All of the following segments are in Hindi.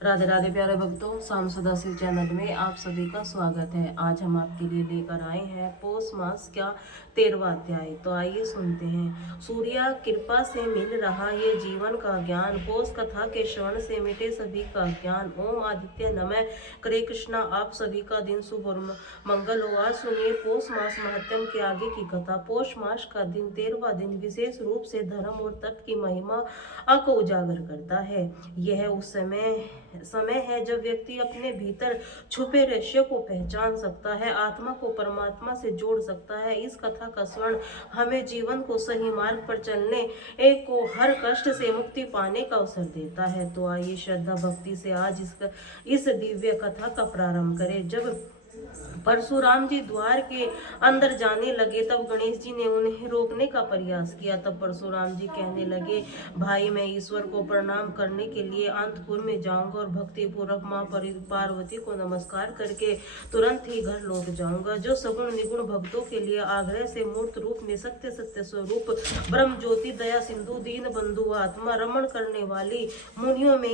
राधे राधे प्यारे भक्तों, शाम सदा शिव चैनल में आप सभी का स्वागत है। आज हम आपके लिए लेकर आए हैं पौष मास का 13वां अध्याय। तो आइए सुनते हैं। सूर्या कृपा से मिल रहा ये जीवन का ज्ञान, पौष कथा के श्रवण से मिटे सभी का ज्ञान। ओम आदित्य नमः। करे कृष्णा, आप सभी का दिन शुभ और मंगल हो। आज सुनिए पौष मास महत्म के आगे की कथा। पौष मास का दिन 13वां दिन विशेष रूप से धर्म और तप की महिमा को उजागर करता है। यह उस समय है जब व्यक्ति अपने भीतर छुपे रहस्य को पहचान सकता है, आत्मा को परमात्मा से जोड़ सकता है। इस कथा का स्मरण हमें जीवन को सही मार्ग पर चलने एक को हर कष्ट से मुक्ति पाने का अवसर देता है। तो आइए श्रद्धा भक्ति से आज इस दिव्य कथा का प्रारंभ करें। जब परशुराम जी द्वार के अंदर जाने लगे तब गणेश जी ने उन्हें रोकने का प्रयास किया। तब परशुराम जी कहने लगे, भाई मैं ईश्वर को प्रणाम करने के लिए अंतपुर में जाऊंगा और भक्ति पूर्वक माँ पार्वती को नमस्कार करके तुरंत ही घर लौट जाऊंगा। जो सगुण निगुण भक्तों के लिए आग्रह से मूर्त रूप में सत्य सत्य स्वरूप ब्रह्म ज्योति दया सिंधु दीन बंधु आत्मा रमण करने वाली मुनियों में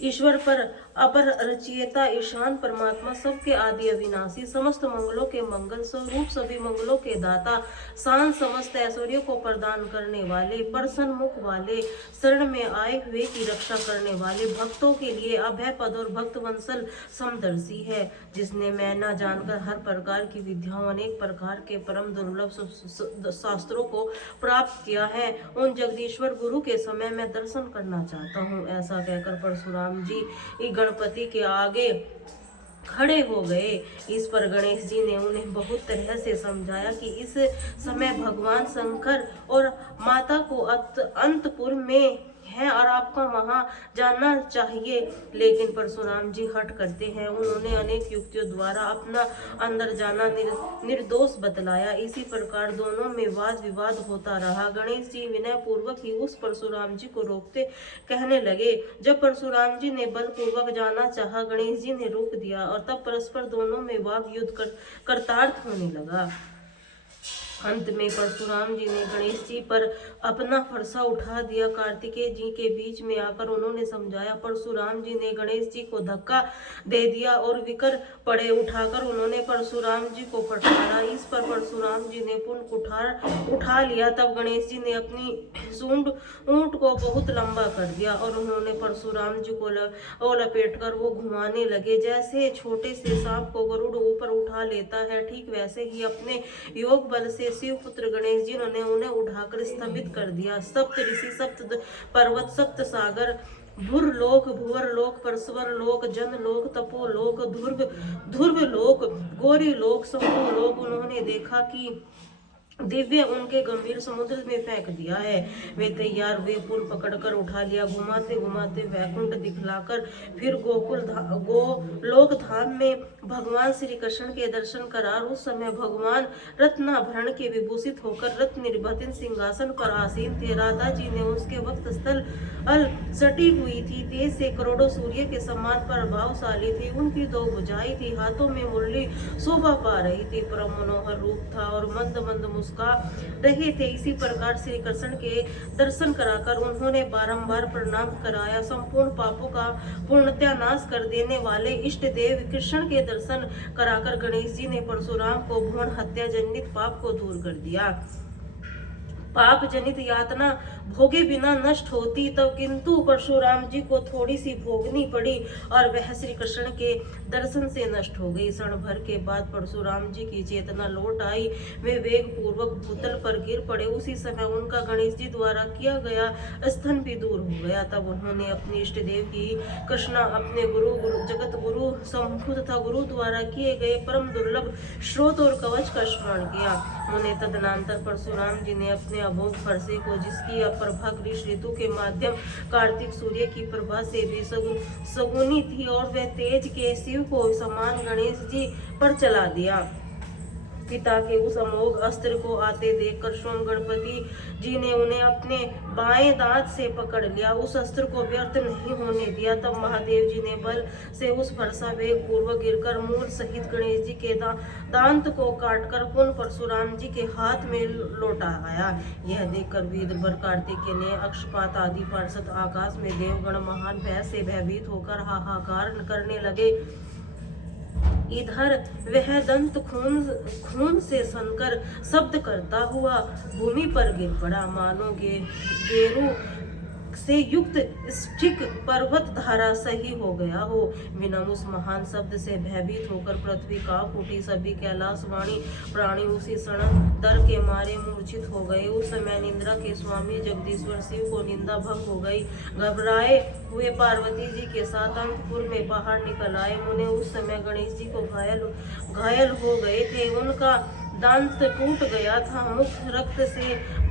ईश्वर पर अपर रचयिता ईशान परमात्मा, सबके आदि अविनाशी, समस्त मंगलों के मंगल स्वरूप, सभी मंगलों के दाता, शांत समस्त ऐश्वर्य को प्रदान करने वाले, प्रसन्न मुख वाले, शरण में आए हुए की रक्षा करने वाले, भक्तों के लिए अभय पद और भक्त वंसल समदर्शी है, जिसने मैं न जानकर हर प्रकार की विद्याओं अनेक प्रकार के परम दुर्लभ शास्त्रों को प्राप्त किया है। उन जगदीश्वर गुरु के समय मैं दर्शन करना चाहता हूँ। ऐसा कहकर परशुराम जी गणपति के आगे खड़े हो गए। इस पर गणेश जी ने उन्हें बहुत तरह से समझाया कि इस समय भगवान शंकर और माता को अंतपुर में है और आपका वहां जाना चाहिए। लेकिन परशुराम जी हट करते हैं। उन्होंने अनेक युक्तियों द्वारा अपना अंदर जाना निर्दोष बतलाया। इसी प्रकार दोनों में वाद विवाद होता रहा। गणेश जी विनय पूर्वक ही उस परशुराम जी को रोकते कहने लगे। जब परशुराम जी ने बलपूर्वक जाना चाहा, गणेश जी ने रोक दिया और तब परस्पर दोनों में वाग युद्ध करतार्थ होने लगा। अंत में परशुराम जी ने गणेश जी पर अपना फरसा उठा दिया। कार्तिकेय जी के बीच में आकर उन्होंने समझाया। परशुराम जी ने गणेश जी को धक्का दे दिया और विकर पड़े। उठाकर उन्होंने परशुराम जी को फटकारा। इस पर परशुराम जी ने पुनः कुठार उठा लिया। तब गणेश जी ने अपनी सूंड ऊंट को बहुत लंबा कर दिया और उन्होंने परशुराम जी को लपेट कर वो घुमाने लगे। जैसे छोटे से सांप को गरुड़ ऊपर उठा लेता है, ठीक वैसे ही अपने योग बल से शिव पुत्र गणेश जी ने उन्हें उठाकर स्तंभित कर दिया। सप्त ऋषि, सप्त पर्वत, सप्त सागर, भूर लोक, भुवर लोक, परस्वर लोक, जन लोक, तपो लोक, ध्रुव लोक, गौरी लोक, शंभु लोक उन्होंने देखा कि दिव्य उनके गंभीर समुद्र में फेंक दिया है। वे तैयार वे पुल पकड़कर उठा लिया। घुमाते घुमाते वैकुंठ दिखलाकर फिर गोलोक धाम में भगवान श्री कृष्ण के दर्शन करा। उस समय भगवान रत्नाभरण के विभूषित होकर रत्न निर्भतिन सिंहासन पर आसीन थे। राधा जी ने उसके वक्त स्थल सटी हुई थी। तेज से करोड़ों सूर्य के समान प्रभावशाली थी। उनकी दो भुजाएं थी, हाथों में मुरली शोभा पा रही थी। परम मनोहर रूप था और मंद मंद मुस्का रहे थे। इसी प्रकार श्री कृष्ण के दर्शन कराकर उन्होंने बारंबार प्रणाम कराया। संपूर्ण पापों का पूर्णतया नाश कर देने वाले इष्ट देव कृष्ण के दर्शन कराकर गणेश जी ने परशुराम को भ्रूण हत्या जनित पाप को दूर कर दिया। पाप जनित यातना भोगे बिना नष्ट होती तब, किंतु परशुराम जी को थोड़ी सी भोगनी पड़ी और वह श्री कृष्ण के दर्शन से नष्ट हो गई। क्षण भर के बाद परशुराम जी की चेतना लौट आई। वे वेग पूर्वक भूतल पर गिर पड़े। उसी समय उनका गणेश जी द्वारा किया गया स्तन भी दूर हो गया। तब उन्होंने अपने इष्ट देव की कृष्णा, अपने गुरु जगत गुरु शंभु तथा गुरु द्वारा किए गए परम दुर्लभ स्रोत और कवच का स्मरण किया। उन्हें तदनंतर परशुराम जी ने अपने अभोग फरसे को, जिसकी प्रभा ग्रीष्म ऋतु के माध्यम कार्तिक सूर्य की प्रभा से भी सगुनी थी और वह तेज के शिव को समान गणेश जी पर चला दिया। पिता के उस अमोघ अस्त्र को आते देखकर स्वयं गणपति जी ने उन्हें अपने बाएं दांत से पकड़ लिया। उस अस्त्र को व्यर्थ नहीं होने दिया। तब महादेव जी ने बल से उस फरसा वेग पूर्वक गिरकर मूल सहित गणेश जी के दांत को काटकर पुनः परशुराम जी के हाथ में लौटाया। यह देखकर वीरभद्र कार्तिकेय ने अक्षपात आदि पार्षद आकाश में देवगण महान भय से भयभीत होकर हाहाकार करने लगे। इधर वह दंत खून से सनकर शब्द करता हुआ भूमि पर गिर पड़ा, मानो गेरू से युक्त स्टिक पर्वत धराशायी हो गया हो। विनम उस महान शब्द से भयभीत होकर पृथ्वी कांप उठी। सभी कैलाशवाणी प्राणी उसी क्षण डर के मारे मूर्छित हो गए। उस समय निंद्रा के स्वामी जगदीश्वर शिव को निंदा भंग हो गई। घबराए हुए पार्वती जी के साथ अंतपुर में बाहर निकल आए। मुने उस समय गणेश जी को घायल हो गए थे। उनका दांत टूट गया था, मुख रक्त से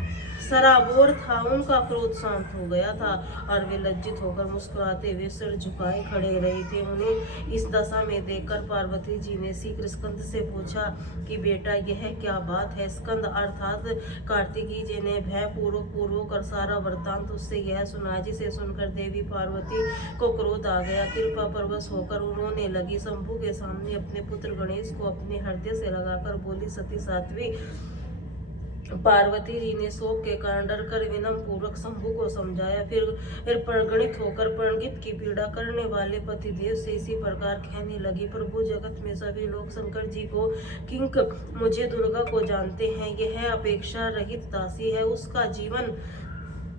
सराबोर था, उनका क्रोध शांत हो गया था और वे लज्जित होकर मुस्कुराते हुए सिर झुकाए खड़े रहे थे। उन्हें इस दशा में देखकर पार्वती जी ने शीघ्र स्कंद से पूछा कि बेटा यह क्या बात है। स्कंद अर्थात कार्तिकी जी ने भय पूर्वक कर सारा वृत्तांत उससे यह सुना, जिसे सुनकर देवी पार्वती को क्रोध आ गया। कृपा परवश होकर उन्होंने लगी शंभु के सामने अपने पुत्र गणेश को अपने हृदय से लगाकर बोली। सती साध्वी पार्वती जी ने शोक के कारण डरकर विनम्र पूर्वक शंभु को समझाया। फिर परिगणित होकर परिणित की पीड़ा करने वाले पतिदेव से इसी प्रकार कहने लगी। प्रभु, जगत में सभी लोग शंकर जी को किंक मुझे दुर्गा को जानते हैं। यह अपेक्षा रहित दासी है, उसका जीवन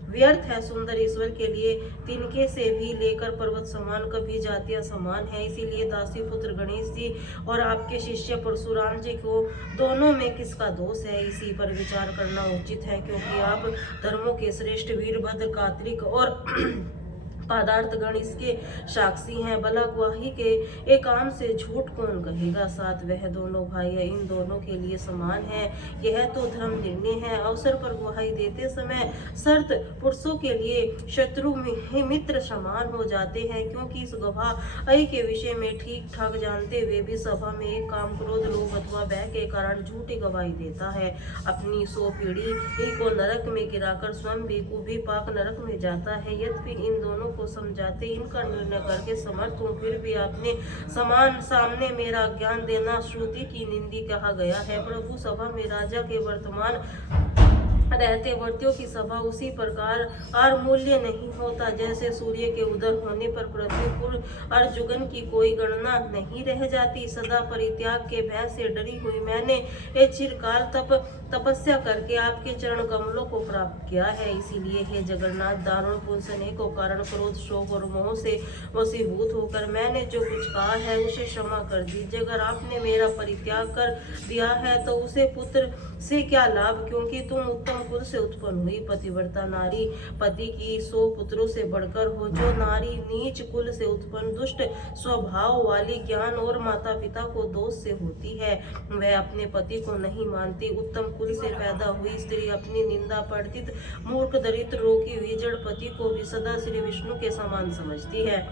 व्यर्थ है। सुंदर ईश्वर के लिए तिनके से भी लेकर पर्वत समान कभी जातियां समान है। इसीलिए दासी पुत्र गणेश जी और आपके शिष्य परशुराम जी को दोनों में किसका दोष है, इसी पर विचार करना उचित है। क्योंकि आप धर्मों के श्रेष्ठ वीरभद्र, कार्तिक और पदार्थ गण इसके साक्षी हैं। भला गवाही के एक काम से झूठ कौन कहेगा। साथ वह दोनों भाई इन दोनों के लिए समान है। यह तो धर्म निर्णय है। अवसर पर गवाही देते समय शर्त पुरुषों के लिए शत्रु मित्र समान हो जाते हैं। क्योंकि इस गवाही के विषय में ठीक ठाक जानते हुए भी सभा में एक काम, क्रोध, लोभ अथवा भय के कारण झूठी गवाही देता है। अपनी 100 पीढ़ी को नरक में गिराकर स्वयं भी पाक नरक में जाता है। यद्यपि इन दोनों को समझाते, इनका निर्णय करके समर्थ हूँ, फिर भी आपने सामने मेरा ज्ञान देना श्रुति की निंदी कहा गया है। प्रभु, सभा में राजा के वर्तमान रहते वर्तियों की सभा उसी प्रकार और मूल्य नहीं होता जैसे सूर्य के उदय होने पर पृथ्वी पूर्ण और जुगन की कोई गणना नहीं रह जाती। सदा परित्याग के भय से डरी हुई मैंने एक चिरकाल तपस्या करके आपके चरण कमलों को प्राप्त किया है। इसीलिए हे जगन्नाथ, दारुण पुंसने को कारण क्रोध, शोक और मोह से वशीभूत होकर मैंने जो कुछ कहा है उसे क्षमा कर दीजिए। अगर आपने मेरा परित्याग कर दिया है तो उसे पुत्र से क्या लाभ, क्योंकि तुम उत्तम कुल से उत्पन्न हुई पतिव्रता नारी पति की 100 पुत्रों से बढ़कर हो। जो नारी नीच कुल से उत्पन्न दुष्ट स्वभाव वाली, ज्ञान और माता पिता को दोष से होती है, वह अपने पति को नहीं मानती। उत्तम कुल से पैदा हुई स्त्री अपनी निंदा पतित, मूर्ख, दरिद्र, रोगी हुई जड़ पति को भी सदा श्री विष्णु के समान समझती है।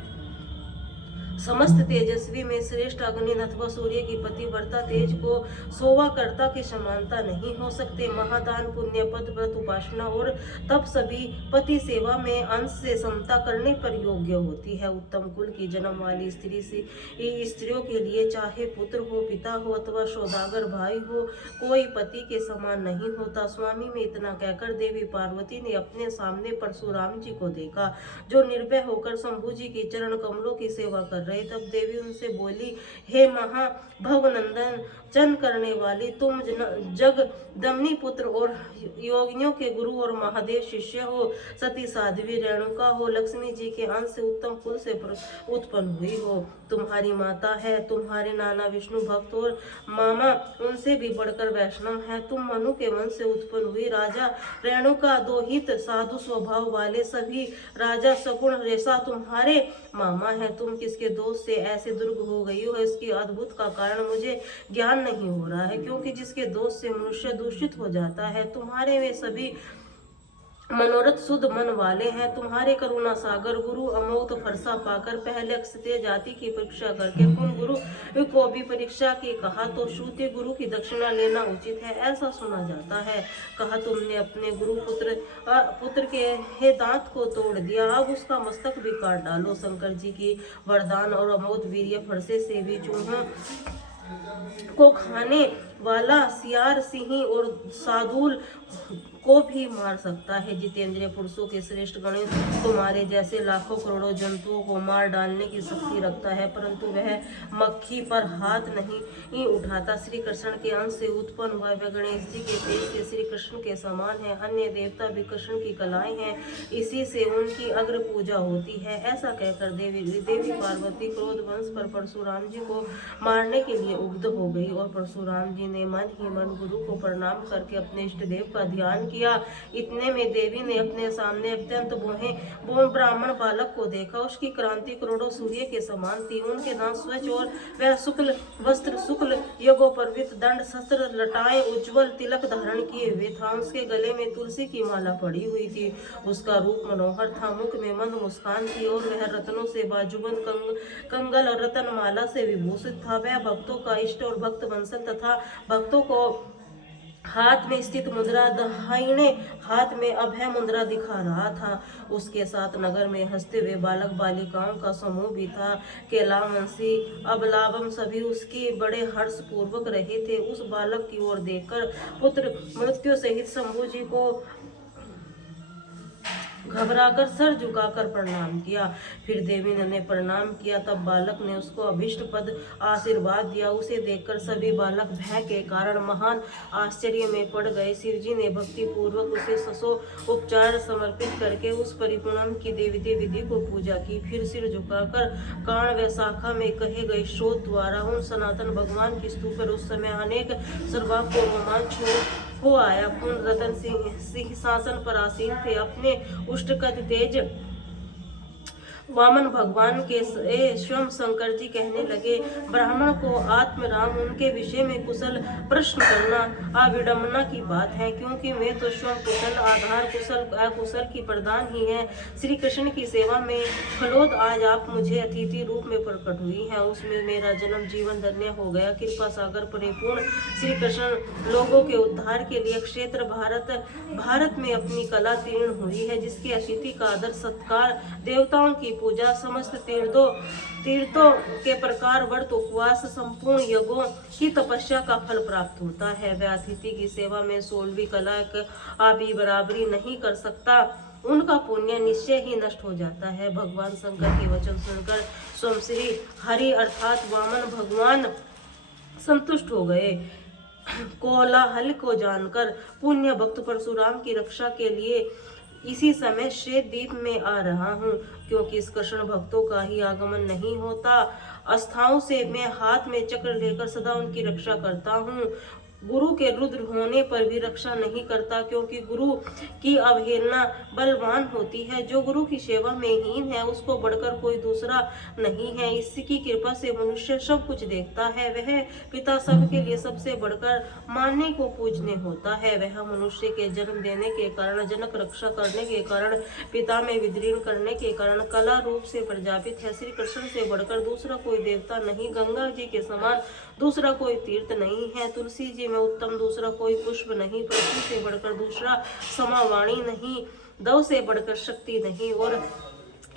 समस्त तेजस्वी में श्रेष्ठ अग्नि अथवा सूर्य की पतिव्रता तेज को शोभाकर्ता की समानता नहीं हो सकते। महादान, पुण्य, पद, व्रत, उपासना और तप सभी पति सेवा में अंश से समता करने पर योग्य होती है। उत्तम कुल की जन्म वाली स्त्रियों के लिए चाहे पुत्र हो, पिता हो अथवा सौदागर भाई हो, कोई पति के समान नहीं होता। स्वामी में इतना कहकर देवी पार्वती ने अपने सामने परशुराम जी को देखा, जो निर्भय होकर शंभु जी के चरण कमलों की सेवा कर रहे। तब देवी उनसे बोली, हे महाभवनंदन, चन करने वाली, तुम जगदम्नी पुत्र और योगियों के गुरु और महादेव शिष्य हो। सती साध्वी रेणुका हो, लक्ष्मी जी के अंश से उत्तम कुल से उत्पन्न हुई हो। तुम्हारी माता है, तुम्हारे नाना विष्णु भक्त और मामा उनसे भी बढ़कर वैष्णव है। तुम मनु के वंश से उत्पन्न हुई राजा रेणुका, दोहित साधु स्वभाव वाले सभी राजा शकुन रेशा तुम्हारे मामा है। तुम किसके दोष से ऐसे दुर्ग हो गई हो, इसकी अद्भुत का कारण मुझे ज्ञान नहीं हो रहा है। क्योंकि जिसके दोष से मनुष्य दूषित हो जाता है, तुम्हारे वे सभी मनोरथ शुद्ध मन वाले हैं। तुम्हारे करुणा सागर गुरु अमोघ फरसा पाकर पहले क्षत्रिय जाति की परीक्षा करके पुन गुरु को भी परीक्षा की कहा तो शूद्र गुरु की दक्षिणा लेना उचित है, ऐसा सुना जाता है। कहा तुमने अपने गुरु पुत्र के हे दांत को तोड़ दिया, अब उसका मस्तक भी काट डालो। शंकर जी की वरदान और अमोघ वीर्य फरसे से भी चूहों को खाने वाला सियार, सिंह और सादुल को भी मार सकता है। जितेंद्रिय पुरुषों के श्रेष्ठ गणेश तुम्हारे जैसे लाखों करोड़ों जंतुओं को मार डालने की शक्ति रखता है, परंतु वह मक्खी पर हाथ नहीं उठाता। श्री कृष्ण के अंश से उत्पन्न हुआ वह गणेश जी के तेज से श्री कृष्ण के समान है। अन्य देवता भी कृष्ण की कलाएं हैं, इसी से उनकी अग्र पूजा होती है। ऐसा कहकर देवी पार्वती क्रोध वंश पर परशुराम जी को मारने के लिए उग्ध हो गई और परशुराम जी ने मन ही मन गुरु को प्रणाम करके अपने इष्ट देव का ध्यान किया। इतने में देवी ने अपने सामने अत्यंत बोहे ब्राह्मण बालक को देखा। उसकी क्रांति करोड़ों सूर्य के समान थी। उनके दांत स्वच्छ और वह शुक्ल वस्त्र, शुक्ल यज्ञोपवीत दंड, शस्त्र, लटाएं, उज्ज्वल तिलक धारण किए हुए था। उसके गले में तुलसी की माला पड़ी हुई थी। उसका रूप मनोहर था, मुख में मंद मुस्कान थी और वह रत्नों से बाजूबंद कंगल और रत्नमाला से विभूषित था। वह भक्तों का इष्ट और भक्त वंशल तथा भक्तों को हाथ में स्थित मुद्रा, दाहिने हाथ में अभय मुद्रा दिखा रहा था। उसके साथ नगर में हंसते हुए बालक बालिकाओं का समूह भी था। कैलावंशी अबलावम सभी उसकी बड़े हर्ष पूर्वक रहे थे। उस बालक की ओर देखकर पुत्र मृत्यु सहित शंभु जी को घबराकर सर झुकाकर प्रणाम किया। फिर देवी ने प्रणाम किया, तब बालक ने उसको अभिष्ट पद आशीर्वाद दिया। उसे देखकर सभी बालक भय के कारण महान आश्चर्य में पड़ गए। शिव जी ने भक्ति पूर्वक उसे ससो उपचार समर्पित करके उस परिपूर्ण की देवी विधि को पूजा की। फिर सिर झुकाकर कान व शाखा में कहे गए स्रोत द्वारा उन सनातन भगवान की स्तुति पर उस समय अनेक सर्वाप को रोमांच हो आया। पूर्ण रतन सिंह शासन पर आसीन थे। अपने उष्टकद तेज वामन भगवान के स्वयं शंकर जी कहने लगे, ब्राह्मण को आत्म राम उनके विषय में कुशल प्रश्न करना अविडम्बना की बात है, क्योंकि मैं तो स्वयं कुशल आधार कुशल अकुशल की प्रधान ही है। श्री कृष्ण की सेवा में फलोद आज आप मुझे अतिथि रूप में प्रकट हुई हैं, उसमें मेरा जन्म जीवन धन्य हो गया। कृपा सागर परिपूर्ण श्री कृष्ण लोगों के उद्धार के लिए क्षेत्र भारत में अपनी कला तीर्ण हुई है, जिसके अतिथि का आदर सत्कार, देवताओं की पूजा, समस्त तीर्थों के प्रकार, व्रत उपवास, संपूर्ण यज्ञों की तपस्या का फल प्राप्त होता है। वह अतिथि की सेवा में 16वीं कला आदि बराबरी नहीं कर सकता, उनका पुण्य निश्चय ही नष्ट हो जाता है। भगवान शंकर के वचन सुनकर स्वयं श्री हरि अर्थात वामन भगवान संतुष्ट हो गए। कोलाहल को जानकर पुण्य भक्त परशुराम की रक्षा के लिए इसी समय श्वेत द्वीप में आ रहा हूँ, क्योंकि इस कृष्ण भक्तों का ही आगमन नहीं होता। अस्थाओं से मैं हाथ में चक्र लेकर सदा उनकी रक्षा करता हूँ। गुरु के रुद्र होने पर भी रक्षा नहीं करता, क्योंकि गुरु की अवहेलना बलवान होती है। जो गुरु की सेवा में हीन है, उसको बढ़कर कोई दूसरा नहीं है। इसकी कृपा से मनुष्य सब कुछ देखता है। वह पिता सबके लिए सबसे बढ़कर मानने को पूजने होता है। वह मनुष्य के जन्म देने के कारण, जनक रक्षा करने के कारण, पिता में विदीर्ण करने के कारण कला रूप से प्रजापित है। श्री कृष्ण से बढ़कर दूसरा कोई देवता नहीं, गंगा जी के समान दूसरा कोई तीर्थ नहीं है, तुलसी जी में उत्तम दूसरा कोई पुष्प नहीं, पृथ्वी से बढ़कर दूसरा समावाणी नहीं, दव से बढ़कर शक्ति नहीं और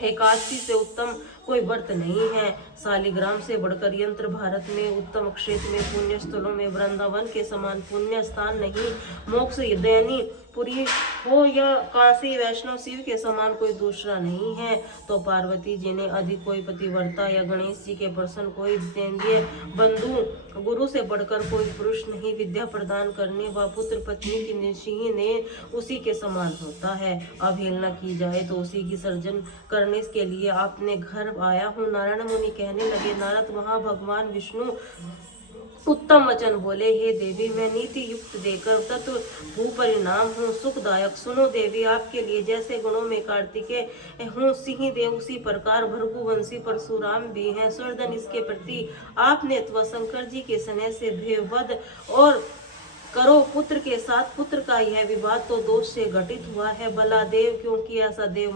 एकादशी से उत्तम कोई व्रत नहीं है। शालिग्राम से बढ़कर यंत्र भारत में उत्तम क्षेत्र में पुण्य स्थलों में वृंदावन के समान पुण्य स्थान नहीं। मोक्ष दैनी पुरी हो या काशी वैष्णव शिव के समान कोई दूसरा नहीं है। तो पार्वती जी ने अधिक कोई पतिव्रता या गणेश जी के प्रसन्न कोई जितेंद्रिय बंधु, गुरु से बढ़कर कोई पुरुष नहीं। विद्या प्रदान करने व पुत्र पत्नी की निश्चय ने उसी के समान होता है। अवहेलना की जाए तो उसी की सर्जन करने के लिए आपने घर आया हूँ। नारायण मुनि कहने लगे, नारद वहाँ भगवान विष्णु उत्तम वचन बोले, हे देवी मैं नीति युक्त देकर तत्व भू परिणाम हूँ, सुखदायक। सुनो देवी, आपके लिए जैसे गुणों में कार्तिकेय हूँ, सिंह देव, उसी प्रकार भृगुवंशी परशुराम भी हैं। सुरधन इसके प्रति आपने अथवा शंकर जी के स्नेह से भेववध और करो। पुत्र के साथ पुत्र का यह विवाद तो दोष से घटित हुआ है। भला देव, क्योंकि ऐसा देव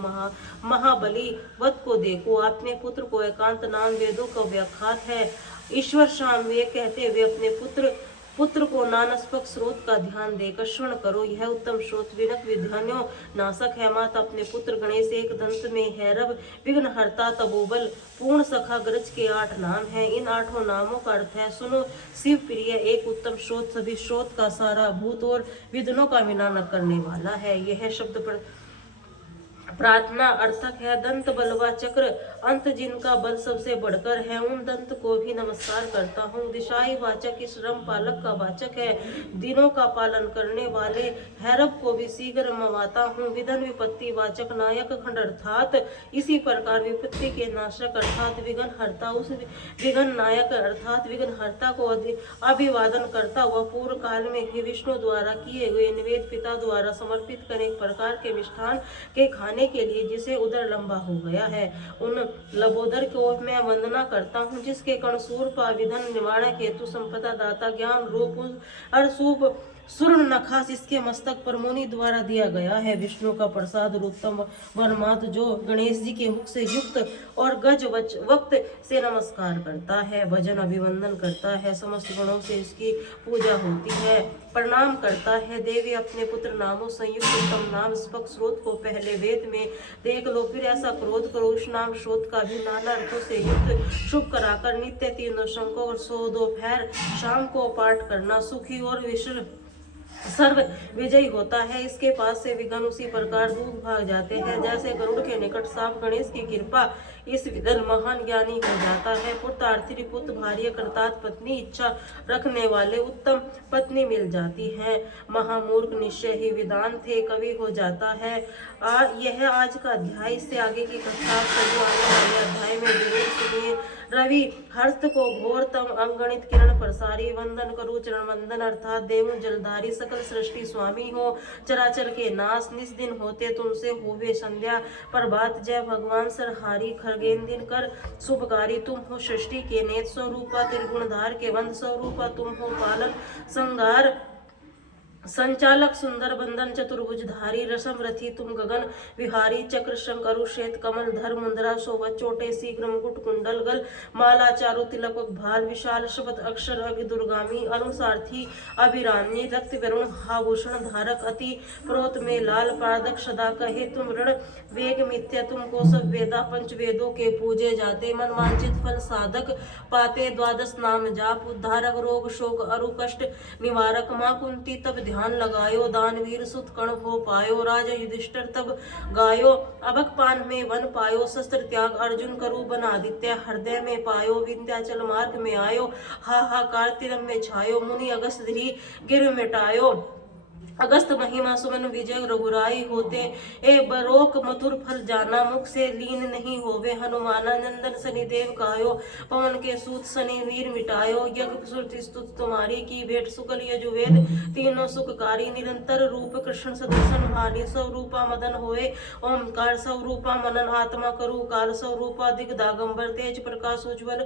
महाबली वध को देखो। अपने पुत्र को एकांत नाम वेदों का व्याख्यात है। ईश्वर शाम वे कहते हुए अपने पुत्र को नानस्पक स्रोत का ध्यान देकर श्रवण करो। यह उत्तम स्रोत विनक विधान्यो नाशक है। मात अपने पुत्र गणेश एक दंत में हैरव विघ्नहर्ता तपोबल पूर्ण सखा गरज के 8 नाम हैं। इन 8 नामों का अर्थ है सुनो शिव प्रिय एक उत्तम स्रोत सभी स्रोत का सारा भूत और विघ्नों का विनाश करने वाला है। यह शब्द पर प्रार्थना अर्थक है। दंत बलवा चक्र अंत जिनका बल सबसे बढ़कर है, उन दंत को भी नमस्कार करता हूँ। दिशाई वाचक इस रम पालक का वाचक है। दिनों का पालन करने वाले हैरव को भी शीघ्र मवाता हूँ। विधन विपत्ति वाचक नायक खंड अर्थात इसी प्रकार विपत्ति के नाशक अर्थात विघ्न हरता उस विघ्न नायक अर्थात विघ्न हरता को अभिवादन करता हुआ पूर्व काल में ही विष्णु द्वारा किए हुए निवेद पिता द्वारा समर्पित कर एक प्रकार के मिष्ठान के खाने के लिए जिसे उदर लंबा हो गया है, उन लबोदर को मैं वंदना करता हूँ। जिसके कण सूर्पा विधन निवारण हेतु संपदा दाता ज्ञान रूप अरसूप सुर्ण नखास इसके मस्तक पर मुनि द्वारा दिया गया है। विष्णु का प्रसाद उत्तम वर्मात जो गणेश जी के मुख से युक्त और गज वक्त से नमस्कार करता है, भजन अभिवंदन करता है, समस्त गुणों से इसकी पूजा होती है, प्रणाम करता है। देवी अपने पुत्र नामों संयुक्त उत्तम नाम स्पक स्रोत को पहले वेद में देख लो, फिर ऐसा क्रोध करो उस नाम स्रोत का भी नाना अर्थों से युक्त शुभ कराकर नित्य 3 शंकों और 100 दोपहर शाम को पाठ करना सुखी और विश्व सर्व विजयी होता है। इसके पास से विघ्न उसी प्रकार दूर भाग जाते हैं जैसे गरुड़ के निकट सांप। गणेश की कृपा इस विधन महान ज्ञानी हो जाता है। पुत्रार्थी पुत्र भार्य करतात पत्नी इच्छा रखने वाले उत्तम पत्नी मिल जाती है। महामूर्ख निश्चय ही विधान थे कवि हो जाता है। यह आज का अध्याय, इससे आगे की कथा सभी आने वाले अध्याय में जरूर सुनिए। रवि हस्त को घोरतम अंगणित किरण प्रसारी वंदन करू चरण वंदन अर्थात देव जलधारी सकल सृष्टि स्वामी हो चराचर के नाश निस दिन होते तुमसे होवे संध्या प्रभात जय भगवान सरहारी खरगेन दिन कर शुभकारी तुम हो सृष्टि के नेत स्वरूपा त्रिगुणधार के वंद स्वरूपा तुम हो पालन संगार संचालक सुंदर बंदन चतुर्भुजधारी रसम रथी तुम गगन विहारी चक्र शंकरु श्वेत कमल धर मुंद्रा शोभत चोटे शीघ्र मुकुट कुंडल गल माला चारु तिलक भाल विशाल शब्द अक्षर अग्नि दुर्गामी अनुसारथी अभिरामी रक्त वरुण आभूषण धारक अति प्रोत में लाल पारदक सदा कहे तुम ऋण वेग मिथ्या तुमको सब वेदा पंच वेदों के पूजे जाते मन वांछित फल साधक पाते 12 नाम जाप उद्धारक रोग शोक अरु कष्ट निवारक मां कुंती तब ध्यान लगायो दानवीर सुत कण हो पायो राजा युधिष्ठिर तब गायो अबक पान में वन पायो शस्त्र त्याग अर्जुन करु बन आदित्य हृदय में पायो विंध्याचल मार्ग में आयो हाहाकार तिरम में छायो मुनि अगस्त गिरि गिर मिटायो अगस्त महिमा सुमन विजय रघुराई होते ए बरोक मधुर फल जाना मुख से लीन नहीं होवे हनुमाना नंदन शनिदेव कायो पवन के सूत शनि वीर मिटायो यज्ञ सुरति स्तुत तुम्हारी की भेंट सुकल यजुवेद तीनों सुखकारी निरंतर रूप कृष्ण सदर्शन भानी स्वरूपा मदन होए ओमकार स्वरूपा मनन आत्मा करु काल स्वरूपा दिग्दागंबर तेज प्रकाश उज्ज्वल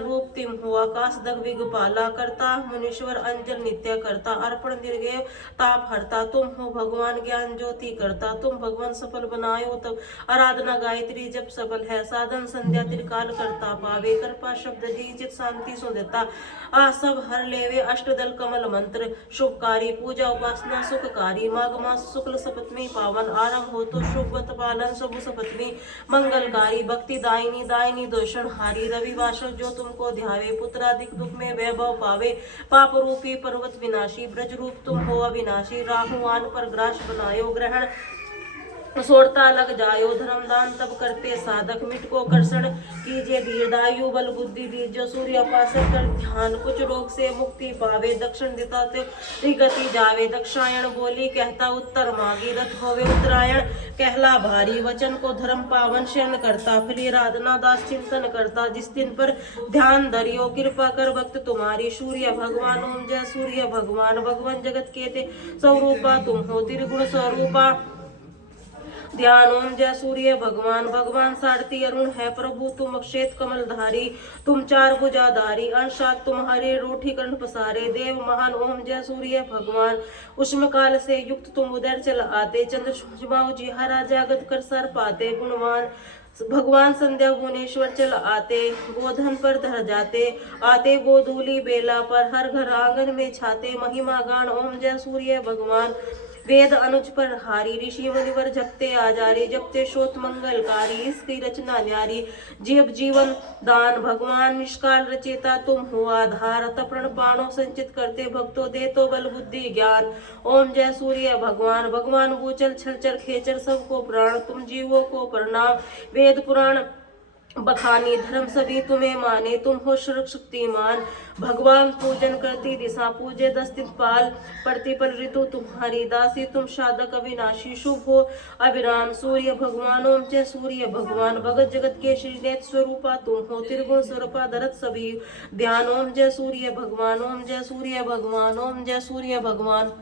रूप तिम हो आकाश दग विगपाला करता मुनीश्वर अंजल नित्य करता अर्पण दीर्घ ताप हरता तुम हो भगवान ज्ञान ज्योति करता तुम भगवान सफल बनायो तब आराधना गायत्री जब सफल है साधन संध्या त्रिकाल करता पावे कृपा शब्द दी चित शांति सो देता आ सब हर लेवे अष्टदल कमल मंत्र शुभकारी पूजा उपासना सुखकारी माघ मास शुक्ल सप्तमी पावन आरंभ हो तो शुभवत पालन शुभ सप्तमी मंगलकारी भक्ति दायिनी दायिनी दोषण हारी रवि वासव जो तुमको ध्यावे पुत्रादिक दुख में वैभव पावे पाप रूपी पर्वत विनाशी ब्रज रूप तुम हो अविनाशी राहुआन पर ग्रास बनायो ग्रहण सोड़ता लग जायो धर्मदान तब करते साधक मिट को कर्षण कीजिए दीर्घायु बल बुद्धि दीजो सूर्य उपासक कर ध्यान कुछ रोग से मुक्ति पावे दक्षिण दिता गति जावे दक्षायण बोली कहता उत्तर मागी रथ होवे उत्तरायण कहला भारी वचन को धर्म पावन शरण करता फली राधना दास चिंतन करता जिस दिन पर ध्यान धरियो कृपा कर भक्त तुम्हारी सूर्य भगवान ओम जय सूर्य भगवान भगवान जगत के ते स्वरूपा तुम हो त्रिगुण स्वरूपा ध्यान ओम जय सूर्य भगवान भगवान सारथी अरुण है प्रभु तुम अक्षेत कमलधारी तुम चार भुजाधारी अंशात तुम्हारे रोठी कंठ पसारे देव महान ओम जय सूर्य भगवान उष्म काल से युक्त तुम उदर चल आते चंद्र सूर्यमा उजिहारा जागत कर सर पाते गुणवान भगवान संध्या भुवनेश्वर चल आते गोधन पर धर जाते आते गोधूली बेला पर हर घर आंगन में छाते महिमा गान ओम जय सूर्य भगवान वेद अनुज पर हारी ऋषि मुनिवर जपते आजारी जपते शोत मंगलकारी इसकी रचना न्यारी जीव जीवन दान भगवान निष्काल रचेता तुम हो आधार तपण बाणों संचित करते भक्तों दे तो बल बुद्धि ज्ञान ओम जय सूर्य भगवान भगवान भूचल छलचर खेचर सबको प्राण तुम जीवों को प्रणाम वेद पुराण बखानी धर्म सभी तुम्हें माने तुम हो शक्तिमान भगवान पूजन करती दिशा पूजे दस्तित पाल प्रतिपल ऋतु तुम्हारी दासी तुम साधक अविनाशी शुभ हो अविराम सूर्य भगवान ओम जय सूर्य भगवान भगत जगत के श्रीनेत स्वरूपा तुम हो त्रिगुण स्वरूपा धरत सभी ध्यान ओम जय सूर्य भगवान ओम जय सूर्य भगवान ओम जय सूर्य भगवान।